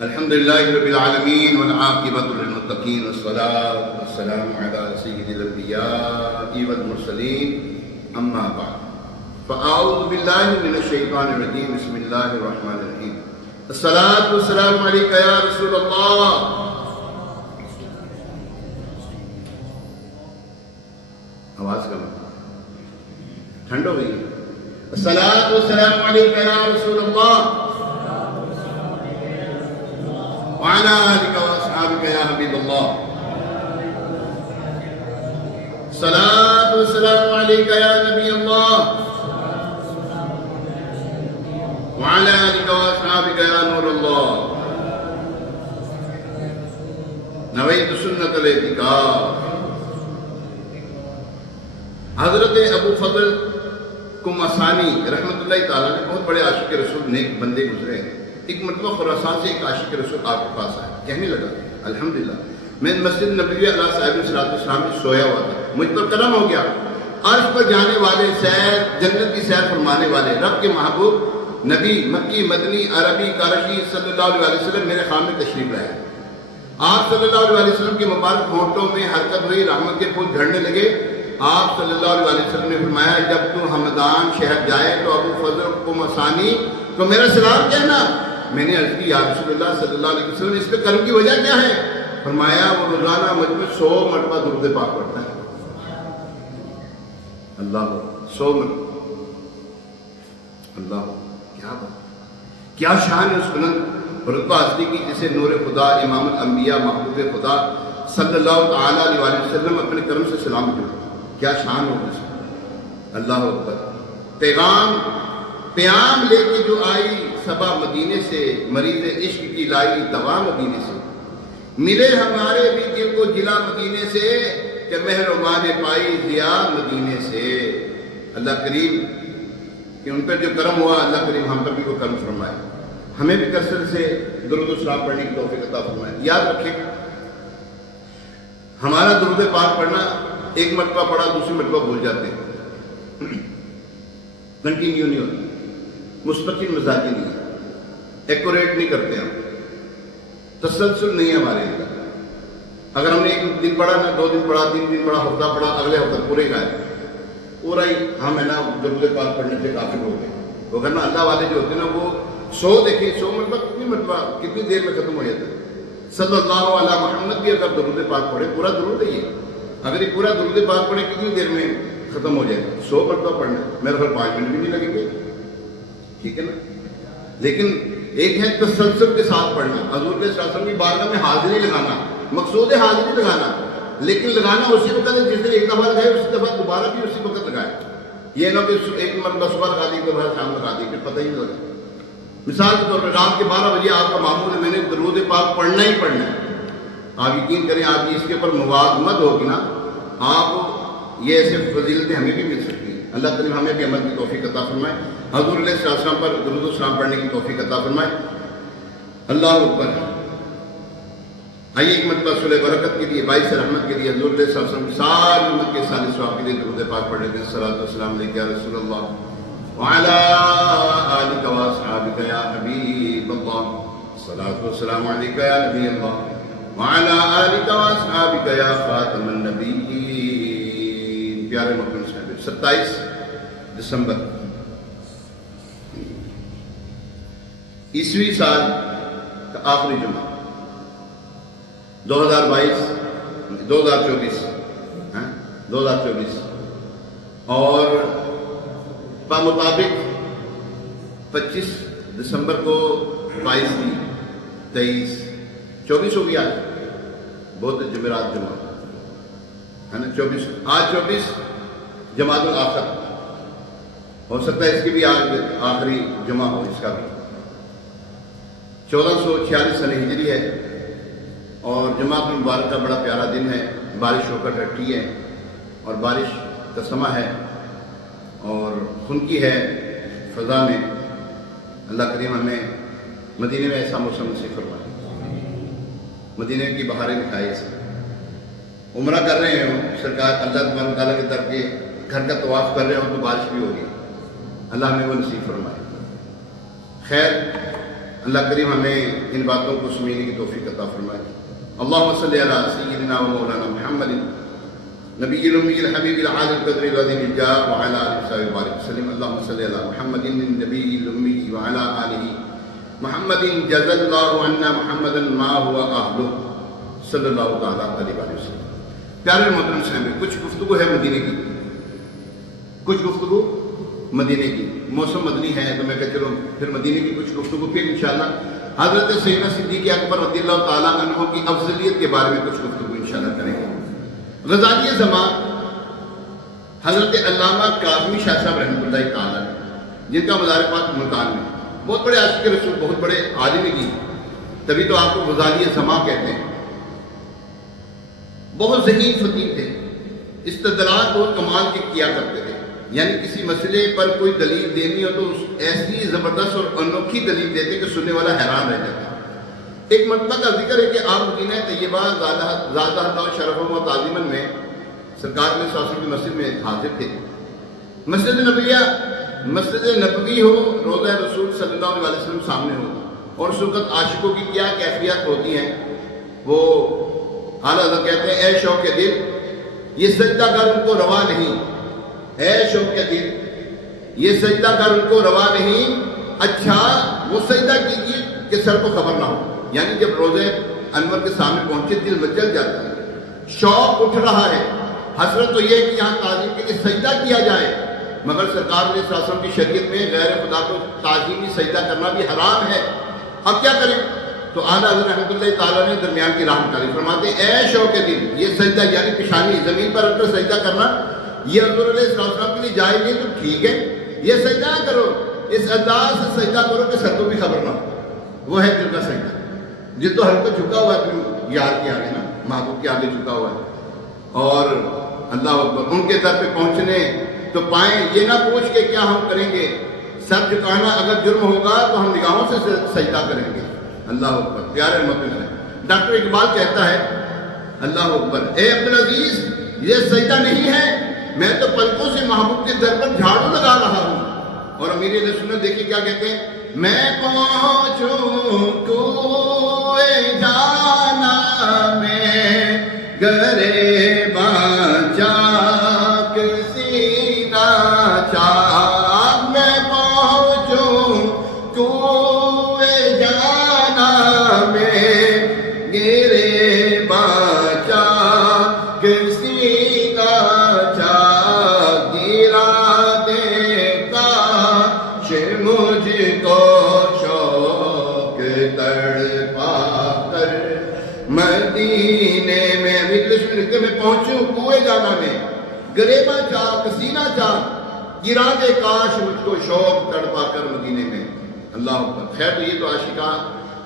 الحمد لله رب العالمين والعاقبة للمتقين والصلاة والسلام على سيد الأنبياء والمرسلين أما بعد فأعوذ بالله من الشيطان الرجيم بسم الله الرحمن الرحيم الصلاة والسلام عليك يا رسول الله آواز کم ٹھنڈ ہو گئی الصلاة والسلام عليك يا رسول الله وعلى آلك وأصحابك يا حبيب الله الصلاة والسلام عليك يا نبي الله وعلى آلك وأصحابك يا نور الله نويت سنة الاعتكاف حضرت ابو فضل کماسانی رحمت اللہ تعالیٰ نے بہت بڑے عاشق رسول نیک بندے گزرے ہیں. ایک مرتبہ خراسان سے ایک عاشق رسول آپ کے پاس آیا, کہنے لگا الحمدللہ میں مسجد نبوی علیہ صاحب السلام میں سویا ہوا تھا, مجھ پر کرم ہو گیا, عرش پر جانے والے سیر جنت کی سیر فرمانے والے رب کے محبوب نبی مکی مدنی عربی قرشی صلی اللہ علیہ وسلم میرے خانے میں تشریف لائے. آپ صلی اللہ علیہ وسلم کے مبارک ہونٹوں میں حرکت ہوئی, رحمت کے پھول جھڑنے لگے. آپ صلی اللہ علیہ وسلم نے فرمایا جب تو ہمدان شہر جائے تو ابو فضل کماسانی تو میرا سلام کہنا. میں نے عرض کی یا رسول اللہ صلی اللہ علیہ وسلم اس پہ کرم کی وجہ کیا ہے؟ فرمایا وہ روزانہ مجھ میں 100 مرتبہ درود پاک پڑھتا ہے. اللہ 100 مرتبہ. اللہ کیا بات, کیا شان ہے اس بلند رتبہ اصلی کی جسے نور خدا امام الانبیاء محبوب خدا صلی اللہ تعالیٰ علیہ وسلم اپنے کرم سے سلام کرتا. کیا شان ہو اس میں. اللہ اکبر. پیام لے کے جو آئی صبا مدینے سے, مریض عشق کی لائی دوا مدینے سے, ملے ہمارے بھی دل کو جلا مدینے سے کہ مہربان پائی ضیا مدینے سے. اللہ کریم کہ ان پر جو کرم ہوا, اللہ کریم ہم پر بھی وہ کرم فرمائے, ہمیں بھی کثرت سے درود و سلام پڑھنے کی توفیق عطا فرمائے. یاد رکھیں ہمارا درود پاک پڑھنا ایک مرتبہ پڑھا دوسری مرتبہ بھول جاتے ہیں, کنٹینیو نہیں ہوتا, مستقل مزاجی نہیں ہے, ایکوریٹ نہیں کرتے ہم, تسلسل نہیں ہے ہمارے اندر. اگر ہم نے ایک دن پڑھا نا, 2 دن پڑھا, 3 دن پڑھا, ہفتہ پڑھا, اگلے ہفتہ پورے گائے پورا ہی ہم ہے نا درود پاک پڑھنے سے کافی ہو گئے. وہ ورنہ اللہ والے جو ہوتے ہیں نا وہ 100 دیکھیں 100 مرتبہ کتنی دیر میں ختم ہو جاتا ہے. صلی اللہ علیہ محمد بھی اگر درود پاک پڑھے, پورا درود ہے یہ, اگر یہ پورا درود پاک پڑھے کتنی دیر میں ختم ہو جائے گا. 100 مرتبہ پڑھنا میرے خیال 5 منٹ بھی نہیں لگیں گے, ٹھیک ہے نا. لیکن ایک ہے تسلسل کے ساتھ پڑھنا, حضور کے صلی اللہ علیہ وسلم کی بارگاہ میں حاضری لگانا, مقصود ہے حاضری لگانا, لیکن لگانا اسی وقت ہے جس دن ایک دفعہ لگائے اسی دفعہ دوبارہ بھی اسی وقت لگائے. یہ نہ کہ ایک مرتبہ صبح لگا دی, ایک دفعہ شام لگا دی, پھر پتہ ہی نہیں لگا. مثال کے طور پر رات کے 12 بجے آپ کا معمول ہے میں نے درود پاک پڑھنا ہی پڑھنا ہے. آپ یقین کریں آپ کی اس کے اوپر موازمت ہوگی نا, آپ یہ ایسے فضیلتیں ہمیں بھی مل سکتی ہیں. اللہ تعالیٰ ہمیں بھی عمل کی توفیق عطا فرمائے, حضور علیہ السلام پر درود و سلام پڑھنے کی توفیق عطا فرمائے. اللہ اکبر. آئیے ایک مرتبہ صلح برکت کے لیے, باعث رحمت کے لیے, حضور علیہ السلام کی ساری امت کے سارے ثواب کے لیے درود پاک پڑھ لیتے ہیں. صلاۃ والسلام علیک یا رسول اللہ وعلی آلک واصحابک یا حبیب اللہ. صلاۃ والسلام علیک یا نبی اللہ وعلی آلک واصحابک یا خاتم النبیین. پیارے محترم صاحب, 27 دسمبر عیسوی سال کا آخری جمعہ 2024 اور بمطابق 25 دسمبر کو 22 تھی, 23 24 ہو گیا. بہت جمعرات جمعہ ہے نا, 24 آج 24 جماعت الآخر ہو سکتا ہے اس کی بھی آج آخری جمعہ ہو, اس کا بھی 1446 سن ہجری ہے اور جمعہ المبارک کا بڑا پیارا دن ہے. بارش ہو کر ڈٹی ہے اور بارش کا سماں ہے اور خنکی ہے فضا میں. اللہ کریم ہمیں مدینے میں ایسا موسم نصیب فرمائے, مدینے کی بہاریں دکھائے. سے عمرہ کر رہے ہوں سرکار اللہ تبارک تعالیٰ کے در کے گھر کا طواف کر رہے ہوں تو بارش بھی ہوگی, اللہ ہمیں وہ نصیب فرمائے. خیر اللہ کریم ہمیں ان باتوں کو سمجھنے کی توفیق عطا فرمائے. اللہم صلی علی سیدنا و مولانا محمد نبی الامی الحبیب العالی القدر العظیم الجاہ وعلی آلہ وصحبہ وبارک وسلم. اللہم صلی علی محمد النبی الامی وعلی آلہ محمد جزا اللہ عنا محمد ما هو اہلہ صلی اللہ تعالیٰ علیہ وسلم. پیارے محترم صاحب، کچھ گفتگو ہے مدینے کی، کچھ گفتگو مدینے کی. موسم مدنی ہے تو میں کہا چلو پھر مدینے کی کچھ گفتگو، پھر انشاءاللہ حضرت سیدنا صدیق اکبر رضی اللہ تعالیٰ عنہ کی افضلیت کے بارے میں کچھ گفتگو انشاءاللہ کریں گے. غزالی زمان حضرت علامہ کاظمی شاہ صاحب رحمۃ اللہ تعالیٰ جن کا مزار پاک ملتان میں، بہت بڑے عاشق رسول، بہت بڑے عالم دین، تبھی تو آپ کو غزالی زمان کہتے ہیں. بہت ذہین فقیر تھے، استدلال بہت کمال کے کیا کرتے تھے. یعنی کسی مسئلے پر کوئی دلیل دینی ہو تو ایسی زبردست اور انوکھی دلیل دیتے کہ سننے والا حیران رہ جاتا. ایک مرتبہ کا ذکر ہے کہ آپ مدینہ طیبہ زادہ اللہ شرفا و تعظیما میں سرکار میں صلی کی مسجد میں حاضر تھے. مسجد نبوی ہو، روضہ رسول صلی اللہ علیہ وسلم سامنے ہو، اور اس وقت عاشقوں کی کیا کیفیت ہوتی ہیں. وہ اعلیٰ حضرت کہتے ہیں اے شوق دل یہ سجدہ گر ان کو روا نہیں، اے شوق دل یہ سجدہ گر ان کو روا نہیں، اچھا وہ سجدہ کیجیے کہ سر کو خبر نہ ہو. یعنی جب روزے انور کے سامنے پہنچے دل مچل جاتا ہے، شوق اٹھ رہا ہے، حسرت تو یہ کہ یہاں تعظیم کے لیے سجدہ کیا جائے، مگر سرکار نے صلی اللہ علیہ وسلم کی شریعت میں غیر خدا کو تعظیمی سجدہ کرنا بھی حرام ہے. اب کیا کریں؟ تو اعلیٰ حضرت رحمۃ اللہ تعالیٰ نے درمیان کی راہ نکالی. فرماتے اے شوق دل یہ سجدہ یعنی پیشانی زمین پر رکھ کر سجدہ کرنا یہ حضور علیہ السلام کے لیے جائز نہیں تو ٹھیک ہے، یہ سجدہ نہ کرو، اس انداز سے سجدہ کرو کہ سر کو بھی خبر نہ ہو. وہ ہے دل کا سجدہ، جس تو ہر کو جھکا ہوا ہے اپنے یار کے آگے نا، محبوب کے آگے جھکا ہوا ہے. اور اللہ اکبر ان کے در پہ پہنچنے تو پائیں، یہ نہ پوچھ کے کیا ہم کریں گے، سر جھکانا اگر جرم ہوگا تو ہم نگاہوں سے سجدہ کریں گے. اللہ اکبر. پیارے محترم ہے ڈاکٹر اقبال کہتا ہے اللہ اکبر اے عبدالعزیز یہ سجدہ نہیں ہے، میں تو پلکوں سے محبوب کے در پر جھاڑو لگا رہا ہوں. اور امیر اہل سنت دیکھیے کیا کہتے ہیں، میں پہنچوں کوئے جانا میں گریباں چاک سینہ چاک، میں پہنچوں کوئے جانا میں گریباں چاک سینہ چاک، گرا دے کاش مجھ کو شوق تڑپا کر مدینے میں. میں پہنچوں کوئے جانا میں گریباں چاک سینہ چاک، گرا دے کاش مجھ کو شوق تڑپا کر مدینے میں. اللہ اکبر. خیر تو یہ تو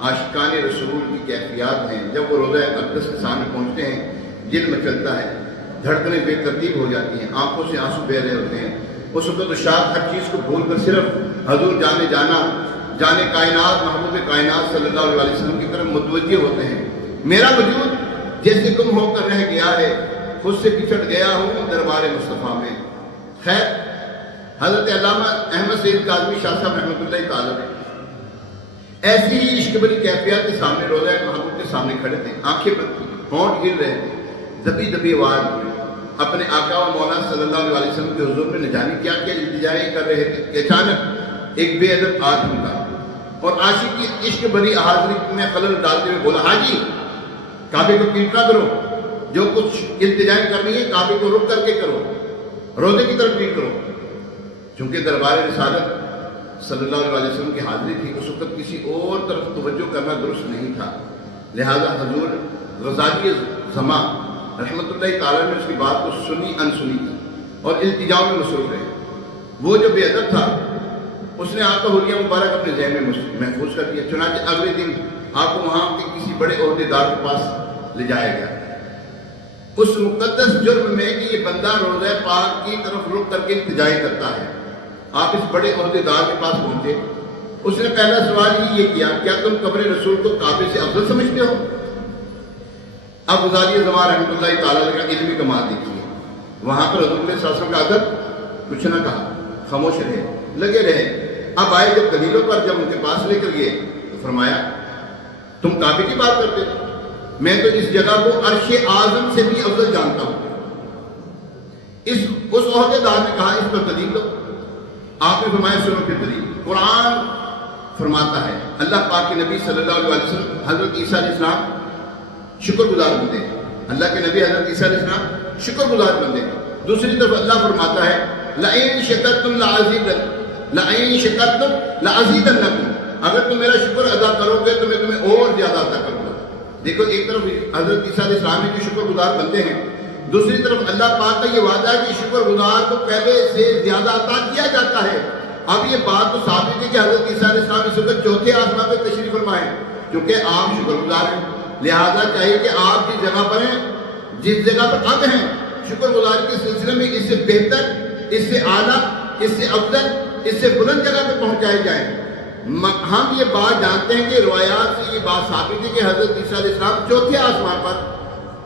عاشقان رسول کی کیفیات ہیں. جب وہ روضہ اقدس کے سامنے پہنچتے ہیں دل مچلتا ہے، دھڑکنیں بے ترتیب ہو جاتی ہیں، آنکھوں سے آنسو بہ رہے ہوتے ہیں. اس وقت تو شاہ ہر چیز کو بھول کر صرف حضور جانے کائنات محبوب کائنات صلی اللہ علیہ وسلم کی طرف متوجہ ہوتے ہیں. میرا وجود جیسے گم ہو کر رہ گیا ہے، خود سے بچھڑ گیا ہوں دربار مصطفیٰ میں. خیر حضرت علامہ احمد سید کاظمی شاہ صاحب رحمۃ اللہ تعالیٰ نے ایسی ہی عشق بری کیفیت کے سامنے روضہ محبوب کے سامنے کھڑے تھے. آنکھیں بند، ہونٹ گر رہے تھے، دبی دبی آواز میں اپنے آقا و مولا صلی اللہ علیہ وسلم کے حضور میں نہ جانے کیا کیا التجائیں کر رہے تھے کہ اچانک ایک بے ادب آدمی کا اور عاشق کی عشق بری حاضری میں خلل ڈالتے ہوئے بولا حاجی کعبے کو پیٹ نہ کرو، جو کچھ التجائیں کرنی ہے کعبے کو رک کر کے کرو، روزے کی طرف پیٹ کرو. چونکہ دربار رسالت صلی اللہ علیہ وسلم کی حاضری تھی، اس وقت کسی اور طرف توجہ کرنا درست نہیں تھا. لہذا حضور غزالی زمان رحمۃ اللہ تعالیٰ نے اس کی بات کو سنی انسنی کی اور التجاؤں میں مصروف رہے. وہ جو بے ادب تھا اس نے آپ کا حلیہ مبارک اپنے ذہن میں محفوظ کر دیا. چنانچہ اگلے دن آپ کو وہاں کے کسی بڑے عہدیدار کے پاس لے جایا گیا. اس مقدس جرم میں کہ یہ بندہ روضہ پاک کی طرف رخ کر کے التجائیں کرتا ہے، آپ اس بڑے عہدیدار کے پاس پہنچے. اس نے پہلا سوال ہی یہ کیا، کیا تم قبر رسول کو کعبے سے افضل سمجھتے ہو؟ اب غزالی زمان رحمۃ اللہ تعالیٰ کا علمی کمال دیکھیے. وہاں پر حضور صلی اللہ علیہ وسلم کا ادب کچھ نہ کہا، خاموش رہے، لگے رہے. اب آئے جب دلیلوں پر، جب ان کے پاس لے کر گئے فرمایا تم کعبے کی بات کرتے ہو، میں تو اس جگہ کو عرش اعظم سے بھی افضل جانتا ہوں۔ اس عہدے دار نے کہا اس پر دلیل دو۔ آپ نے فرمایا سنو پھر دلیل۔ قرآن فرماتا ہے اللہ پاک کے نبی صلی اللہ علیہ وسلم حضرت عیسیٰ علیہ السلام شکر گزار بندے ہیں۔ اللہ کے نبی حضرت عیسیٰ علیہ السلام شکر گزار بندے ہیں۔ دوسری طرف اللہ فرماتا ہے لَإِن شَكَرْتُمْ لَأَزِيدَنَّكُمْ، اگر تم میرا شکر ادا کرو گے تو میں تمہیں اور زیادہ عطا کروں گا۔ دیکھو ایک طرف حضرت عیسیٰ علیہ السلام جو شکر گزار بندے ہیں، دوسری طرف اللہ پاک کا یہ وعدہ ہے کہ شکر گزار کو پہلے سے زیادہ عطا کیا جاتا ہے۔ اب یہ بات تو ثابت ہے کہ حضرت عیسیٰ علیہ السلام اس وقت چوتھے آسمان پہ تشریف فرمائے، کیونکہ آپ شکر گزار ہیں، لہذا چاہیے کہ آپ جس جگہ پر ہیں، جس جگہ پر اب ہیں، شکر گزاری کے سلسلے میں اس سے بہتر، اس سے اعلیٰ، اس سے افضل، اس سے بلند جگہ پہ پہنچائے جائیں۔ ہم یہ بات جانتے ہیں کہ روایات سے یہ بات ثابت ہے کہ حضرت عیسیٰ علیہ السلام چوتھے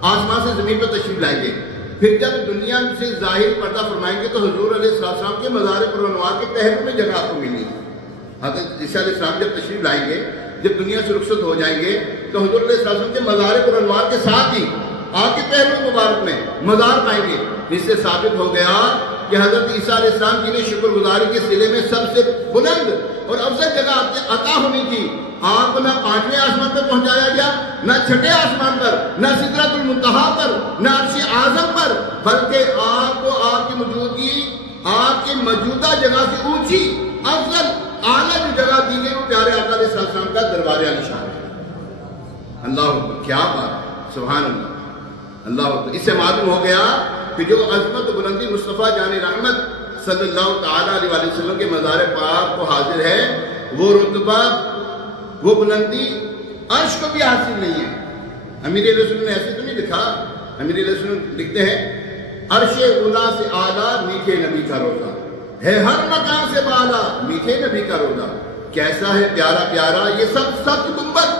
آسمان سے زمین پر تشریف لائیں گے۔ پھر جب دنیا سے ظاہر پردہ فرمائیں گے تو حضور علیہ السلام کے مزار پرانوار کے پہلو میں جگہ آپ کو ملی۔ حضرت عیسیٰ علیہ السلام جب تشریف لائیں گے، جب دنیا سے رخصت ہو جائیں گے تو حضور علیہ السلام کے مزار پرانوار کے ساتھ ہی آپ کے پہلو مبارک میں مزار پائیں گے۔ اس سے ثابت ہو گیا کہ حضرت عیسیٰ علیہ السلام جنہیں شکر گزاری کے سلسلے میں سب سے بلند اور افضل جگہ عطا ہونی تھی، آپ کو نہ 5ویں آسمان پر پہنچایا گیا، نہ 6ٹھے آسمان پر، نہ سدرۃ المنتہا پر، نہ عرش اعظم پر، بلکہ آپ کو آپ کی موجودگی، آپ کی موجودہ جگہ سے اونچی افضل اعلیٰ جو جگہ دی گئی وہ پیارے آقا علیہ السلام کا دربار عالیشان ہے۔ اللہ اکبر، کیا بات، سبحان اللہ، اللہ اکبر۔ اس سے معلوم ہو گیا کہ جو عظمت و بلندی مصطفیٰ جان رحمت صلی اللہ تعالیٰ علیہ وسلم کے مزار پاک کو حاضر ہے، وہ رتبہ، وہ بلندی عرش کو بھی حاصل نہیں ہے۔ امیر رسول نے ایسے تو نہیں لکھا، امیر رسول لکھتے ہیں عرش اولا سے اعلیٰ میٹھے نبی کا روزہ ہے، ہر مکان سے بالا میٹھے نبی کا روزہ، کیسا ہے پیارا پیارا یہ سب گنبد،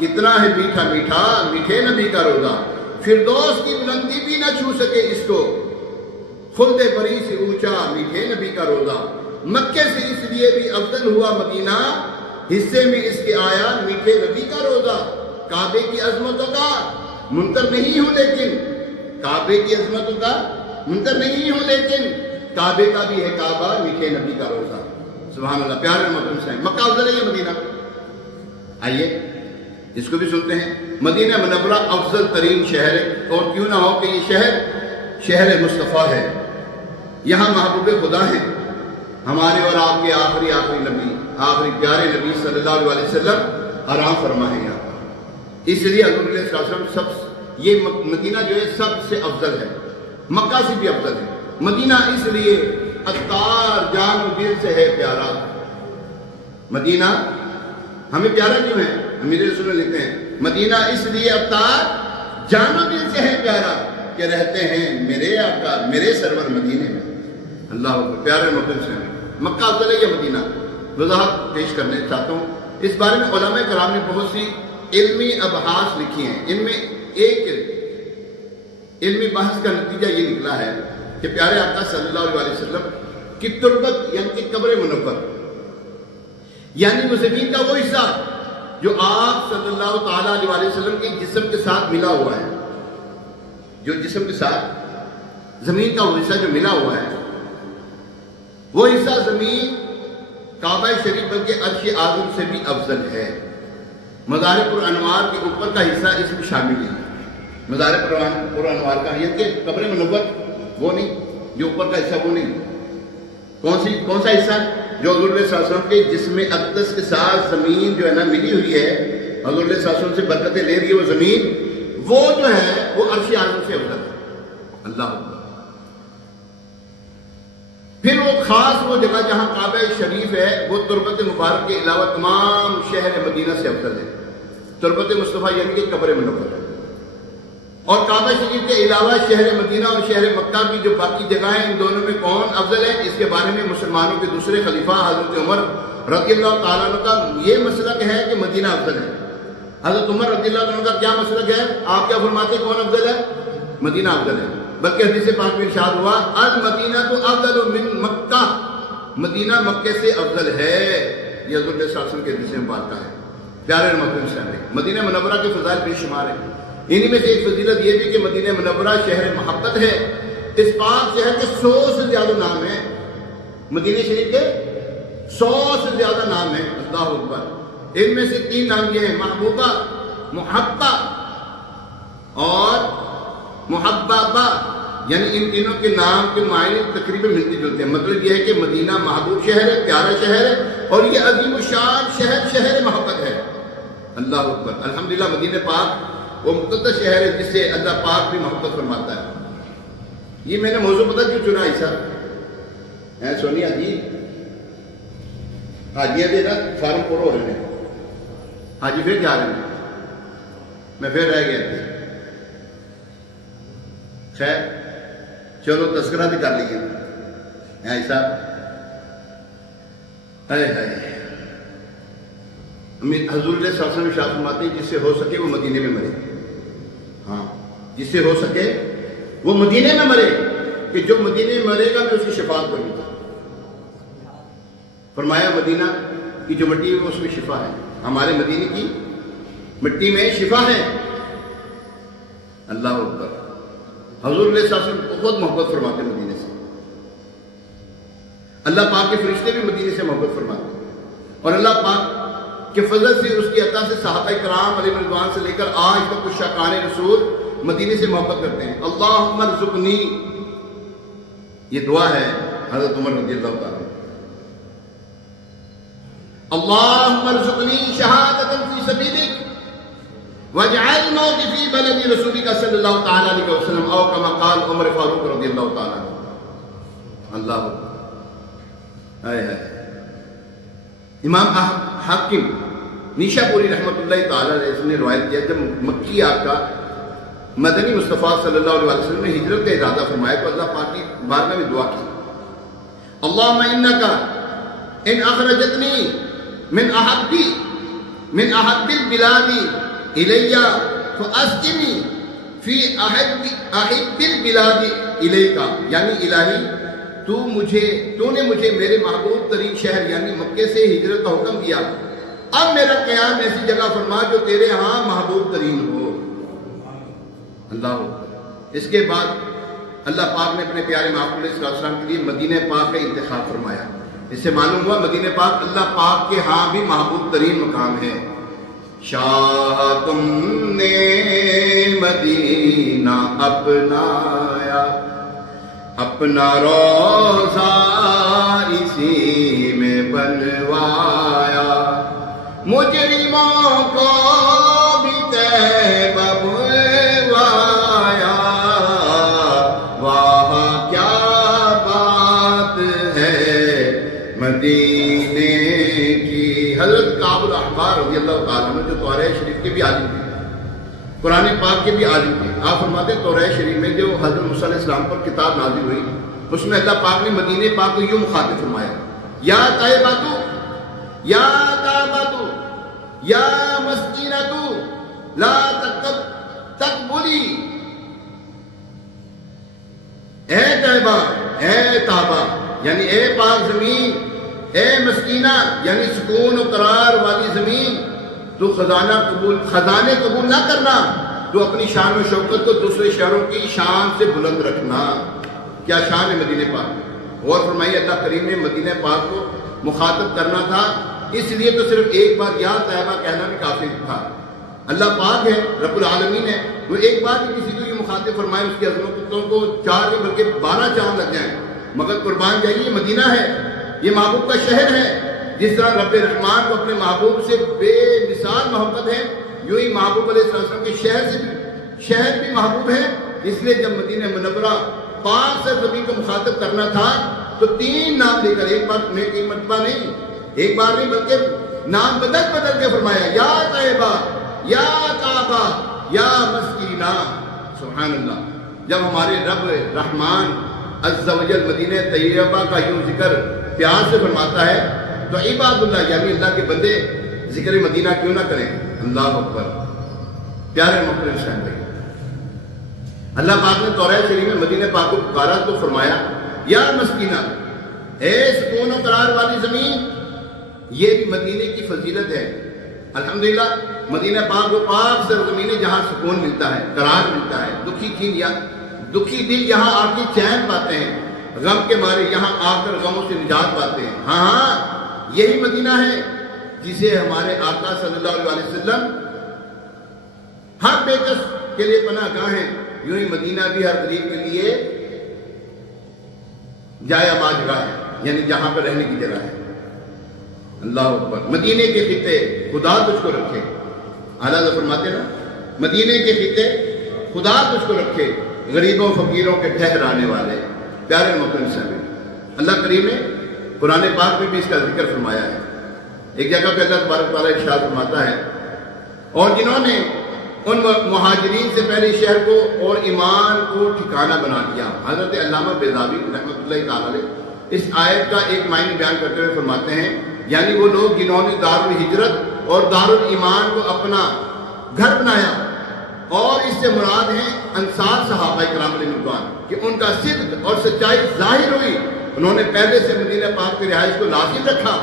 کتنا ہے میٹھا میٹھا میٹھے نبی کا روزہ، فردوس کی بلندی بھی نہ چھو سکے اس کو، خلد بری سے اونچا میٹھے نبی کا روزہ، مکے سے اس لیے بھی افضل ہوا مدینہ، حصے میں اس کے آیا میٹھے نبی کا روزہ۔ کعبے کی عظمتوں کا منکر نہیں ہوں لیکن، کعبے کی عظمتوں کا منکر نہیں ہوں لیکن، کعبے کا بھی ہے کعبہ میٹھے نبی کا روزہ۔ سبحان اللہ، پیارے محترم سے مکہ افضل ہے یا مدینہ؟ آئیے اس کو بھی سنتے ہیں۔ مدینہ منورہ افضل ترین شہر ہے، اور کیوں نہ ہو کہ یہ شہر مصطفیٰ ہے، یہاں محبوب خدا ہیں، ہمارے اور آپ کے آخری نبی، آخری پیارے نبی صلی اللہ علیہ وسلم آرام فرما ہے یہاں۔ اس لیے حضور علیہ السلام یہ مدینہ جو ہے سب سے افضل ہے، مکہ سے بھی افضل ہے۔ مدینہ اس لیے عطار جان و دل سے ہے پیارا، مدینہ ہمیں پیارا کیوں ہے؟ امیر رسول لکھتے ہیں مدینہ اس لیے عطار جان و دل سے ہے پیارا کہ رہتے ہیں میرے آقا میرے سرور مدینے میں۔ اللہ اکبر، پیارے محترم سے مکہ افضل ہے یا مدینہ؟ وضاحت پیش کرنے چاہتا ہوں۔ اس بارے میں علماء کرام نے بہت سی علمی ابحاث لکھی ہیں، ان میں ایک علمی بحث کا نتیجہ یہ نکلا ہے کہ پیارے آقا صلی اللہ علیہ وسلم کی تربت یعنی کہ قبر منور، یعنی وہ زمین کا وہ حصہ جو آپ صلی اللہ تعالیٰ علیہ وسلم کے جسم کے ساتھ ملا ہوا ہے، جو جسم کے ساتھ زمین کا وہ حصہ جو ملا ہوا ہے، وہ حصہ زمین کعبہ شریف بلکہ عرش اعظم سے بھی افضل ہے۔ مزار پر انوار کے اوپر کا حصہ اس میں شامل ہے، مزار پر انوار کا، یہ کہ قبر منور وہ نہیں، جو اوپر کا حصہ وہ نہیں، کون سا حصہ جو حضور علیہ السلام کے جسم اقدس کے ساتھ زمین جو ہے نا ملی ہوئی ہے، حضور علیہ السلام سے برکتیں لے رہی ہے وہ زمین، وہ جو ہے وہ عرش اعظم سے افضل ہے۔ اللہ اکبر۔ پھر وہ خاص وہ جگہ جہاں کعبہ شریف ہے وہ تربت مبارک کے علاوہ تمام شہر مدینہ سے افضل ہے۔ تربت مصطفیٰ یعنی کہ قبر منور، اور کعبہ شریف کے علاوہ شہر مدینہ اور شہر مکہ کی جو باقی جگہیں ان دونوں میں کون افضل ہے، اس کے بارے میں مسلمانوں کے دوسرے خلیفہ حضرت عمر رضی اللہ تعالیٰ عنہ کا یہ مسلک ہے کہ مدینہ افضل ہے۔ حضرت عمر رضی اللہ عنہ کا کیا مسلک ہے؟ آپ کیا فرماتے ہیں کون افضل ہے؟ مدینہ افضل ہے، بلکہ حدیث پاک میں ارشاد ہوا المدینہ تو افضل من مکہ، مدینہ مکے سے افضل ہے، یہ حضور صلی اللہ علیہ وسلم کے حدیث مبارکہ ہے۔ پیارے محترم صاحب، مدینہ منورہ کے فضائل بے شمار ہیں. انہی میں سے ایک فضیلت یہ بھی کہ مدینہ منورہ شہر محبت ہے. اس پاک شہر کے 100 سے زیادہ نام ہیں. مدینہ شریف کے 100 سے زیادہ نام ہیں. اللہ اکبر. ان میں سے 3 نام یہ ہیں: محبوبہ، محبہ اور محببہ. یعنی ان تینوں کے نام کے معنی تقریباً ملتے جلتے ہیں. مطلب یہ ہے کہ مدینہ محبوب شہر ہے، پیارا شہر ہے، اور یہ عظیم الشان شہر محبت ہے. اللہ اکبر. الحمدللہ مدینہ پاک وہ مقدس شہر ہے جس سے اللہ پاک بھی محبت فرماتا ہے. یہ میں نے موضوع پتہ کیوں چنا ایسا ہے؟ سونیا جی حاجیاں بھی نا فارم پورا ہو رہے ہیں. حاجی پھر جا رہے ہیں، میں پھر رہ گیا تھا. خیر چلو تذکرہ بھی کر لیے. ایسا حضور علیہ السلام ارشاد فرماتے ہیں جس سے ہو سکے وہ مدینے میں مرے. ہاں، جس سے ہو سکے وہ مدینے میں مرے، کہ جو مدینے میں مرے گا میں اس کی شفاعت کروں گا. فرمایا مدینہ کی جو مٹی ہے وہ اس میں شفا ہے. ہمارے مدینے کی مٹی میں شفا ہے. اللہ اکبر. حضور علیہ السلام بہت محبت فرماتے ہیں مدینے سے. اللہ پاک کے فرشتے بھی مدینے سے محبت فرماتے ہیں. اور اللہ پاک کے فضل سے، اس کی عطا سے صحابہ کرام علیہ رضوان سے لے کر آج تک کچھ شاکان رسول مدینے سے محبت کرتے ہیں. اللہم ارزقنی، یہ دعا ہے حضرت عمر رضی اللہ تعالیٰ. اللہم ارزقنی شہادتا فی سبیلک واجعل موتی فی بلد رسولک صلی اللہ تعالیٰ علیہ وسلم، او کما قال عمر فاروق رضی اللہ تعالیٰ. اللہ امام حاکم نیشا پوری رحمۃ اللہ تعالیٰ علیہ نے روایت کیا جب مکی آقا مدنی مصطفیٰ صلی اللہ علیہ وسلم نے ہجرت کا ارادہ فرمایا تو اللہ پاک کی بارگاہ میں دعا کی: اللہم انکا ان اخرجتنی من احب البلاد الی فاسکنی فی احب البلاد الیکا. یعنی الہی تو نے مجھے میرے محبوب ترین شہر یعنی مکے سے ہجرت کا حکم دیا، اب میرا قیام ایسی جگہ فرما جو تیرے ہاں محبوب ترین ہو. اللہ. اس کے بعد اللہ پاک نے اپنے پیارے محبوب علیہ السلام کے لیے مدینہ پاک کا انتخاب فرمایا. اس سے معلوم ہوا مدینہ پاک اللہ پاک کے ہاں بھی محبوب ترین مقام ہے. شاہ تم نے مدینہ اپنایا، اپنا روضہ اسی میں بنوایا، مجرموں کو بھی طیبہ بلوایا، وہاں کیا بات ہے مدینے کی. حضرت کعب الاحبار رضی اللہ تعالیٰ عنہ جو توریہ شریف کے بھی عالم تھے، قرآن پاک کے بھی عالم تھے، آپ فرماتے ہیں توریہ شریف میں جو حضرت موسیٰ علیہ السلام پر کتاب نازل ہوئی اس میں اللہ پاک نے مدینہ پاک کو یوں مخاطب فرمایا: یا طیبۃ، یا کعبۃ، یا مسکینۃ لا تقبلی. اے طیبہ، اے طابہ یعنی اے پاک زمین، اے مسکینہ یعنی سکون و قرار والی زمین، تو خزانے قبول نہ کرنا، تو اپنی شان و شوکت کو دوسرے شہروں کی شان سے بلند رکھنا. کیا شان ہے مدینہ پاک. غور فرمائیے اللہ کریم نے مدینہ پاک کو مخاطب کرنا تھا، اس لیے تو صرف ایک بار یا طیبہ کہنا بھی کافی تھا. اللہ پاک ہے، رب العالمین ہے، وہ ایک بار بھی کسی کو یہ مخاطب فرمائے اس کی عظمتوں کو 4 نہیں بلکہ 12 چاند لگ جائیں. مگر قربان جائیے یہ مدینہ ہے، یہ محبوب کا شہر ہے. جس طرح رب رحمان کو اپنے محبوب سے بے مثال محبت ہے، یوں ہی محبوب علیہ السلام کے شہر بھی محبوب ہے. اس لیے جب مدینہ منورہ پاک سے زمین کو مخاطب کرنا تھا تو 3 نام لے کر ایک مرتبہ نہیں، ایک بار نہیں بلکہ نام بدل کے فرمایا: یا طیبہ، یا کعبہ، یا مسکینہ. سبحان اللہ. جب ہمارے رب رحمان عز و جل مدینہ طیبہ کا یوں ذکر پیار سے فرماتا ہے تو عباد اللہ یعنی اللہ کے بندے ذکر مدینہ کیوں نہ کریں. اللہ اکبر. پیارے محترم اسلام بھائی، اللہ پاک نے توریہ شریف میں مدینہ پاک کو پکارا تو فرمایا: یا مسکینہ، اے سکون و قرار والی زمین. یہ بھی مدینے کی فضیلت ہے الحمدللہ مدینہ پاک وہ پاک سرزمین ہے جہاں سکون ملتا ہے، قرار ملتا ہے، دکھی دل یہاں آ کے چین پاتے ہیں، غم کے مارے یہاں آ کر غموں سے نجات پاتے ہیں۔ ہاں یہی مدینہ ہے جسے ہمارے آقا صلی اللہ علیہ وسلم ہر بے کس کے لیے پناہ گاہ ہیں، یوں ہی مدینہ بھی ہر غریب کے لیے جائے آباد گاہ ہے، یعنی جہاں پر رہنے کی جگہ ہے۔ اللہ اکبر۔ مدینے کے خطے خدا تجھ کو رکھے، اعلیٰ فرماتے نا، مدینے کے خطے خدا تجھ کو رکھے، غریبوں فقیروں کے ٹھہرانے والے۔ پیارے محترم صاحب، اللہ کریم نے قرآن پاک میں بھی اس کا ذکر فرمایا ہے۔ ایک جگہ پہ اللہ تبارک تعالیٰ ارشاد فرماتا ہے، اور جنہوں نے ان مہاجرین سے پہلے شہر کو اور ایمان کو ٹھکانہ بنا دیا۔ حضرت علامہ بیضاوی رحمۃ اللہ تعالیٰ علیہ اس آیت کا ایک معنی بیان کرتے ہوئے فرماتے ہیں، یعنی وہ لوگ جنہوں نے دار الہجرت اور دار الایمان کو اپنا گھر بنایا، اور اس سے مراد ہیں انصار صحابہ کرام علیہ رضوان، کہ ان کا صدق اور سچائی ظاہر ہوئی، انہوں نے پہلے سے مدینہ پاک کی رہائش کو لازم رکھا،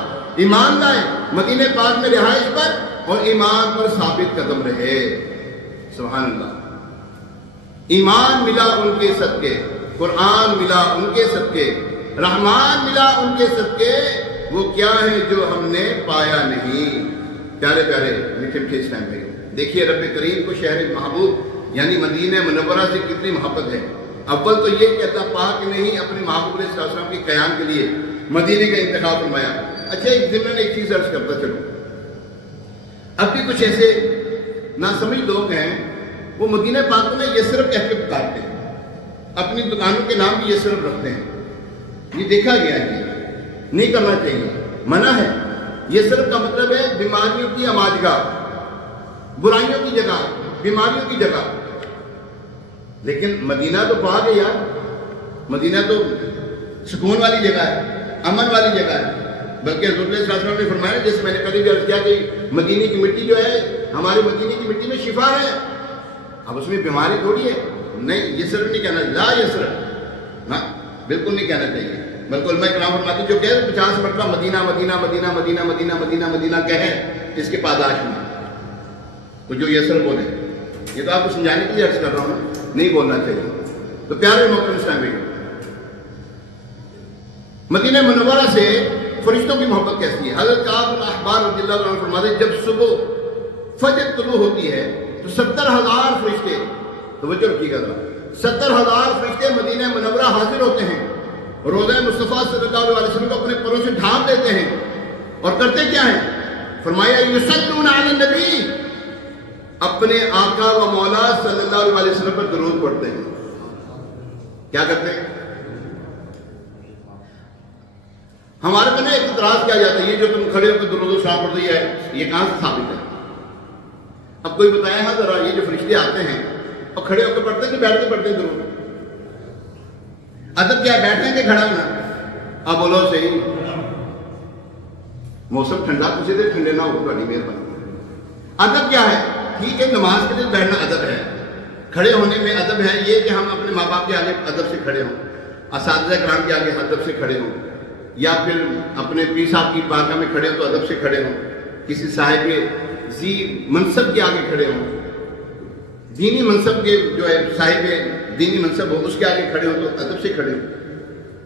ایمان لائے، مدینہ پاک میں رہائش پر اور ایمان پر ثابت قدم رہے۔ سبحان اللہ۔ ایمان ملا ان کے صدقے، قرآن ملا ان کے صدقے، رحمان ملا ان کے صدقے، وہ کیا ہے جو ہم نے پایا نہیں۔ پیارے پیارے میٹھے میٹھے اسلام بھائی، دیکھیے رب کریم کو شہر محبوب یعنی مدینہ منورہ سے کتنی محبت ہے۔ اول تو یہ کہ اللہ پاک نے ہی اپنے محبوب علیہ السلام کے قیام کے لیے مدینے کا انتخاب فرمایا۔ اچھا ایک دن میں ایک چیز عرض کرتا چلوں، اب بھی کچھ ایسے ناسمجھ لوگ ہیں، وہ مدینہ پاک میں یثرب کہہ کے پکارتے ہیں، اپنی دکانوں کے نام بھی یثرب رکھتے ہیں۔ یہ دیکھا گیا ہے، نہیں کرنا چاہیے، منع ہے۔ یثرب کا مطلب ہے بیماریوں کی آماجگاہ، برائیوں کی جگہ، بیماریوں کی جگہ۔ لیکن مدینہ تو پاک ہے یار، مدینہ تو سکون والی جگہ ہے، امن والی جگہ ہے۔ بلکہ حضور صلی اللہ علیہ وسلم نے فرمایا، جس میں نے پہلے بھی عرض کیا کہ مدینے کی مٹی جو ہے، ہمارے مدینے کی مٹی میں شفا ہے، اب اس میں بیماری تھوڑی ہے۔ نہیں، یثرب نہیں کہنا، لا یثرب، ہاں بالکل نہیں کہنا چاہیے۔ بلکہ علماء کرام فرماتے جو کہہ 50 مرتبہ مدینہ مدینہ مدینہ مدینہ مدینہ مدینہ مدینہ کہیں اس کے پاداش میں تو جو یثرب بولے، یہ تو آپ کو سمجھانے کے لیے عرض کر رہا ہوں نا، نہیں بولنا چاہیے۔ تو پیارے محترم اسلامی، مدینہ منورہ سے فرشتوں کی محبت کیسی ہے؟ حضرت کعب بن احبار رضی اللہ عنہ فرماتے ہیں، جب صبح فجر طلوع ہوتی ہے تو 70,000 فرشتے، توجہ رکھیے گا، 70,000 فرشتے مدینہ منورہ حاضر ہوتے ہیں، روضہ مصطفیٰ صلی اللہ علیہ وسلم کو اپنے پروں سے ڈھانپ دیتے ہیں، اور کرتے کیا ہیں؟ فرمایا یصلون علی النبی، اپنے آقا و مولا صلی اللہ علیہ وسلم پر درود پڑھتے ہیں۔ کیا کرتے ہیں؟ ہمارے کو ایک اعتراض کیا جاتا ہے، یہ جو تم کھڑے ہو کے درود و سلام پڑھتے ہے، یہ کہاں سے ثابت ہے؟ اب کوئی بتائے ہاں ذرا، یہ جو فرشتے آتے ہیں اور کھڑے ہو کے پڑھتے ہیں کہ بیٹھ کے پڑھتے ہیں درود؟ ادب کیا ہے، بیٹھنے کے کھڑا ہونا؟ اب بولو صحیح، موسم ٹھنڈا، کسی دیر ٹھنڈے نہ ہو، بڑی مہربانی۔ ادب کیا ہے؟ ٹھیک ہے، نماز کے لیے بیٹھنا ادب ہے، کھڑے ہونے میں ادب ہے یہ کہ ہم اپنے ماں باپ کے آگے ادب سے کھڑے ہوں، اساتذہ کرام کے آگے ادب سے کھڑے ہوں، یا پھر اپنے پیر صاحب کی بارگاہ میں کھڑے ہوں تو ادب سے کھڑے ہوں، کسی صاحب ذی منصب کے آگے کھڑے ہوں، دینی منصب کے جو ہے صاحب دینی منصب ہو اس کے آگے کھڑے ہوں تو ادب سے کھڑے ہوں۔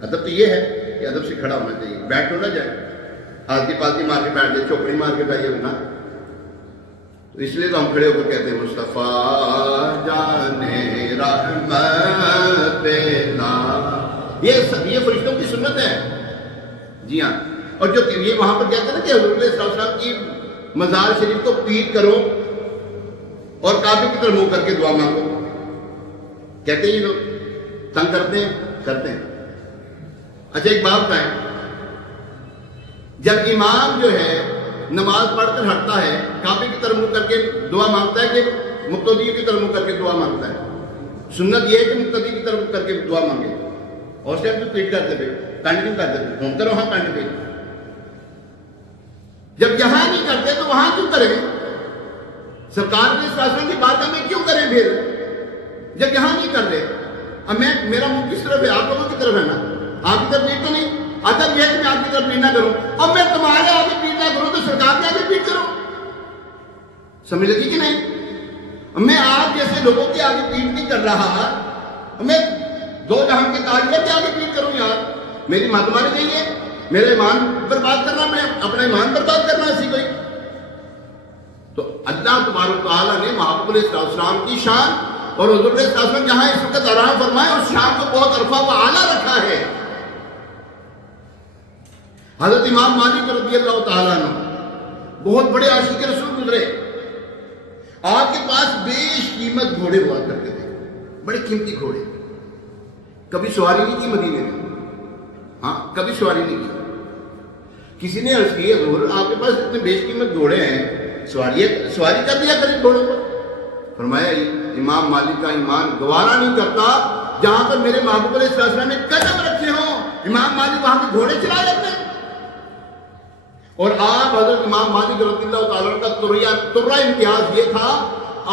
ادب تو یہ ہے کہ ادب سے کھڑا ہونا چاہیے، بیٹھ نہ جائے، آلتی پالتی مار کے بیٹھ جائے، چوپڑی مار کے بیٹھے ہونا۔ تو اس لیے تو ہم کھڑے ہو کر کہتے ہیں مصطفیٰ جانے رحمت لا، یہ فرشتوں کی سنت ہے۔ جی ہاں، اور جو یہ وہاں پر کہتے ہیں نا کہ حضور صلی اللہ علیہ وسلم کی مزار شریف کو پیٹ کرو اور کعبے کی طرف منہ کر کے دعا مانگو، کہتے ہیں یہ لوگ، تنگ کرتے ہیں۔ اچھا ایک بات بتائیں، جب امام جو ہے نماز پڑھ کر ہٹتا ہے، کعبے کی طرف منہ کر کے دعا مانگتا ہے کہ مقتدی کی طرف منہ کر کے دعا مانگتا ہے؟ سنت یہ ہے کہ مقتدی کی طرف منہ کر کے دعا مانگے، اور صرف تو پیٹ کرتے تھے، پینٹ کیوں کرتے تھے؟ گھومتے رہو، ہاں پینٹ پہ۔ جب یہاں نہیں کرتے تو وہاں کیوں کریں؟ سرکار کے فیصلوں کی بات ہمیں کیوں کریں پھر جب یہاں نہیں کر رہے؟ اب میرا منہ کس طرف ہے؟ آپ لوگوں کی طرف ہے نا، آپ کی طرف پیٹ تو نہیں۔ ادب یہ ہے کہ میں آپ کی طرف پیٹ نہ کروں، اور میں تمہارے آگے پیٹ نہ کروں تو سرکار کے آگے پیٹ کروں۔ سمجھ لگی کہ نہیں؟ میں آپ جیسے لوگوں کے آگے پیٹ نہیں کر رہا، میں دو جہاں کے تاجر کے آگے پیٹ کروں یار؟ میری ماں تمہارے چاہیے؟ میرا ایمان برباد کرنا، میں اپنا ایمان برباد کرنا اسی کوئی؟ تو اللہ تبارک و تعالیٰ نے محبوب علیہ السلام کی شان اور حضور علیہ السلام جہاں اس وقت آرام فرمائے اس شان کو بہت عرفہ و اعلیٰ رکھا ہے۔ حضرت امام مالک رضی اللہ تعالیٰ عنہ بہت بڑے عاشق رسول گزرے، آپ کے پاس بیش قیمت گھوڑے ہوا کرتے تھے، بڑے قیمتی گھوڑے، کبھی سواری نہیں کی مدینے میں، ہاں کبھی سواری نہیں کی۔ کسی نے عرض کی حضور آپ کے پاس اتنے بیش قیمت گھوڑے ہیں، سواری کر دیا کریں گھوڑوں پر۔ فرمایا امام مالک کا ایمان گوارا نہیں کرتا جہاں پر میرے محبوب علیہ السلام نے قدم رکھے ہوں، امام مالک وہاں پہ گھوڑے چلا لیتے ہیں۔ اور آپ حضرت امام مالک رضی اللہ تعالیٰ کا ترہ امتیاز یہ تھا،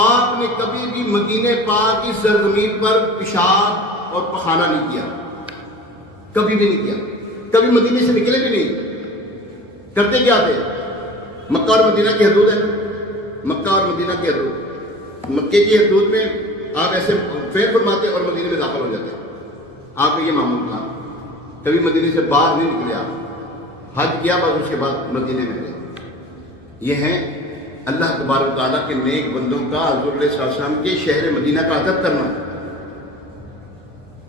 آپ نے کبھی بھی مدینہ پاک کی سرزمین پر پیشاب اور پخانہ نہیں کیا، کبھی بھی نہیں کیا، کبھی مدینے سے نکلے بھی نہیں۔ کرتے کیا تھے؟ مکہ اور مدینہ کی حدود ہے، مکہ اور مدینہ کی حدود، مکے کی حدود میں آپ ایسے فیر فرماتے اور مدینے میں داخل ہو جاتے، آپ کا یہ معمول تھا، کبھی مدینے سے باہر نہیں نکلے آپ، حج کیا بس اس کے بعد مدینے میں گئے۔ یہ ہیں اللہ تبارک تعالیٰ کے نیک بندوں کا حضور علیہ السلام کے شہر مدینہ کا ادب کرنا۔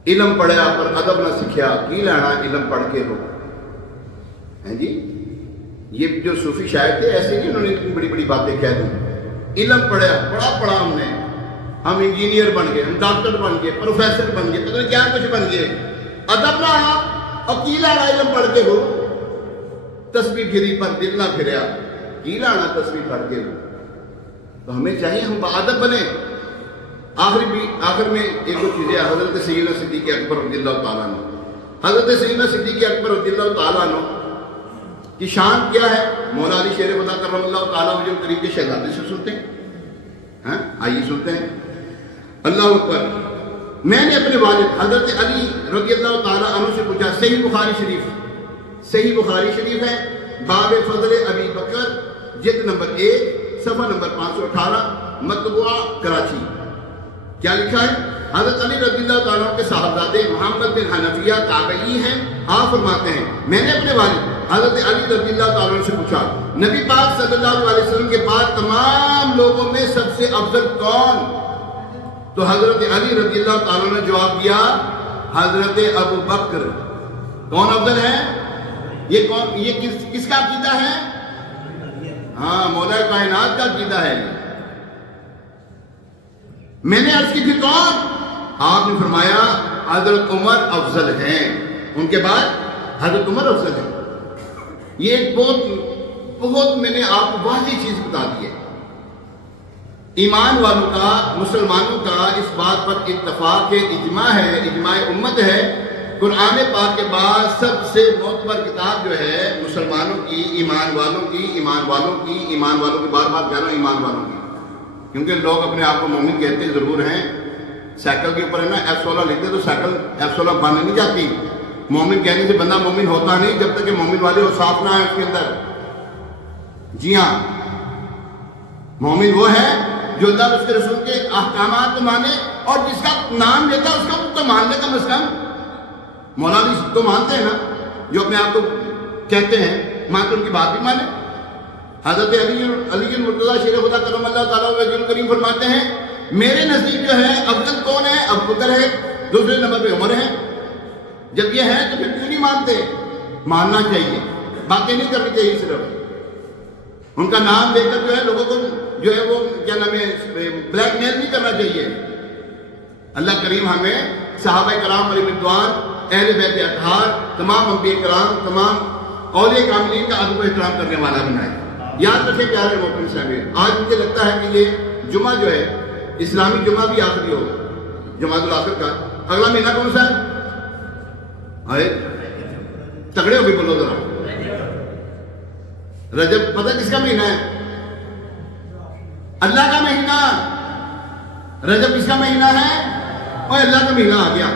علم پڑھیا پر ادب نہ سکھیا، کی لینا علم پڑھ کے ہو، ہیں جی؟ یہ جو صوفی شاعر تھے ایسے نہیں انہوں نے اتنی بڑی بڑی باتیں کہہ دی۔ علم پڑھا ہم نے، ہم انجینئر بن گئے، ہم ڈاکٹر بن گئے، پروفیسر بن گئے، پتہ نہیں کیا کچھ بن گئے، ادب نہ آیا اور کی لینا علم پڑھ کے ہو۔ تسبیح پھری پر دل نہ پھریا، کی لانا تسبیح پڑھ کے ہو۔ تو ہمیں چاہیے ہم باادب بنے۔ آخر میں ایک دو چیزیں، حضرت سیدنا صدیق اکبر رضی اللہ تعالیٰ عنہ، حضرت سیدنا صدیق اکبر رضی اللہ تعالیٰ عنہ کی شان کیا ہے؟ مولا علی شیر خدا کرم اللہ تعالیٰ وجہ کریم کے شہزادے سے سنتے ہیں، ہاں آئیے سنتے ہیں۔ اللہ اکبر۔ میں نے اپنے والد حضرت علی رضی اللہ تعالیٰ عنہ سے پوچھا، صحیح بخاری شریف ہے، باب فضل ابی بکر، جلد نمبر 1 صفحہ نمبر 518، مطبوعہ کراچی۔ کیا لکھا ہے؟ حضرت علی رضی اللہ تعالیٰ کے صاحبزادے محمد بن حنفیہ تابعی ہیں، آپ فرماتے ہیں میں نے اپنے والد حضرت علی رضی اللہ تعالیٰ سے پوچھا، نبی پاک صلی اللہ علیہ وسلم کے بعد تمام لوگوں میں سب سے افضل کون؟ تو حضرت علی رضی اللہ تعالیٰ نے جواب دیا، حضرت ابو بکر۔ کون افضل ہے؟ یہ کون؟ یہ کس کا عقیدہ ہے؟ ہاں مولا کائنات کا عقیدہ ہے۔ میں نے عرض کی تھی کون؟ آپ نے فرمایا حضرت عمر افضل ہیں، ان کے بعد حضرت عمر افضل ہیں۔ یہ ایک بہت میں نے آپ کو واضح چیز بتا دی ہے۔ ایمان والوں کا، مسلمانوں کا اس بات پر اتفاق ہے، اجماع ہے، اجماع امت ہے، قرآن پاک کے بعد سب سے معتبر کتاب جو ہے مسلمانوں کی، ایمان والوں کی بار بار کہہ رہا ہوں، ایمان والوں کی، کیونکہ لوگ اپنے آپ کو مومن کہتے ضرور ہیں۔ سائیکل کے اوپر ہے نا F16 لکھتے تو سائیکل F16 باندھ نہیں جاتی۔ مومن کہنے سے بندہ مومن ہوتا نہیں جب تک کہ مومن والے اوصاف نہ آئے اس کے اندر۔ جی ہاں، مومن وہ ہے جو اللہ اس کے رسول کے احکامات کو مانے، اور جس کا نام لیتا ہے اس کا تو ماننے کا مسئلہ۔ مولانا تو مانتے ہیں نا، جو اپنے آپ کو کہتے ہیں، مانتے ان کی بات بھی مانے۔ حضرت علی المرتضیٰ شیر خدا کرم اللہ تعالیٰ وجہ کریم فرماتے ہیں میرے نزدیک جو ہے افضل کون ہے؟ ابو بکر ہے، دوسرے نمبر پہ عمر ہے۔ جب یہ ہے تو پھر کیوں نہیں مانتے؟ ماننا چاہیے، باتیں نہیں کرنی چاہیے، صرف ان کا نام دے کر جو ہے لوگوں کو جو ہے وہ کیا نام ہے بلیک میل نہیں کرنا چاہیے۔ اللہ کریم ہمیں صحابہ کرام علیہ رضوان، اہل بیت اطہار، تمام انبیاء کرام، تمام اولیاء کاملین کا ادب و احترام کرنے والا بنائے۔ یاد رکھیں پیارے مومن صاحب، آج مجھے لگتا ہے کہ یہ جمعہ جو ہے اسلامی جمعہ بھی آخری ہو، جمعۃ الآخر کا۔ اگلا مہینہ کون سا ہے؟ آئے تگڑے ہو بھی بولو ذرا۔ رجب پتہ کس کا مہینہ ہے؟ اللہ کا مہینہ۔ رجب کس کا مہینہ ہے؟ اور اللہ کا مہینہ آ گیا،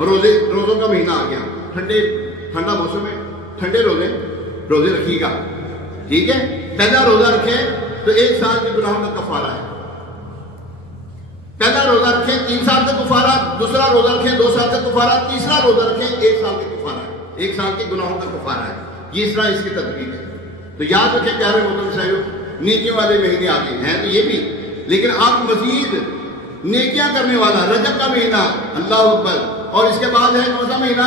روزوں کا مہینہ آ گیا۔ ٹھنڈا موسم ہے، ٹھنڈے روزے رکھیے گا، ٹھیک ہے؟ پہلا روزہ رکھے تو 1 سال کے گناہوں کا کفارہ ہے. پہلا روزہ رکھیں 3 سال کا کفارہ، دوسرا روزہ رکھیں 2 سال کا کفارہ، تیسرا روزہ رکھیں 1 سال کا کفارہ ہے. 1 سال کے گناہوں کا کفارہ ہے. یہ اس طرح اس کی تدبیر ہے. تو یاد رکھیں پیارے محترم صاحب، نیکیوں والے مہینے آگے ہیں تو یہ بھی، لیکن آپ مزید نیکیاں کرنے والا رجب کا مہینہ، اللہ اکبر، اور اس کے بعد ہے کون سا مہینہ؟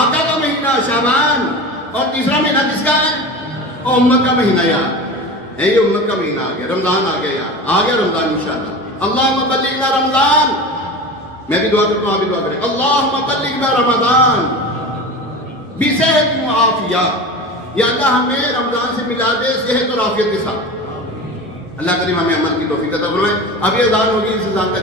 آقا کا مہینہ شعبان، اور تیسرا مہینہ کس کا ہے؟ اور امت کا مہینہ. یار یہ امت کا مہینہ آ گیا، رمضان آ گیا. یار آ گیا رمضان انشاءاللہ. اللہم بلغنا رمضان. میں بھی دعا کرتا ہوں، آپ بھی دعا کریں. اللہم بلغنا رمضان بصحت و عافیہ. یا اللہ ہمیں رمضان سے ملا دے صحت اور عافیت کے ساتھ. اللہ کریم ہمیں عمل کی توفیق عطا فرمائے. ابھی اذان ہوگی، اس اذان کا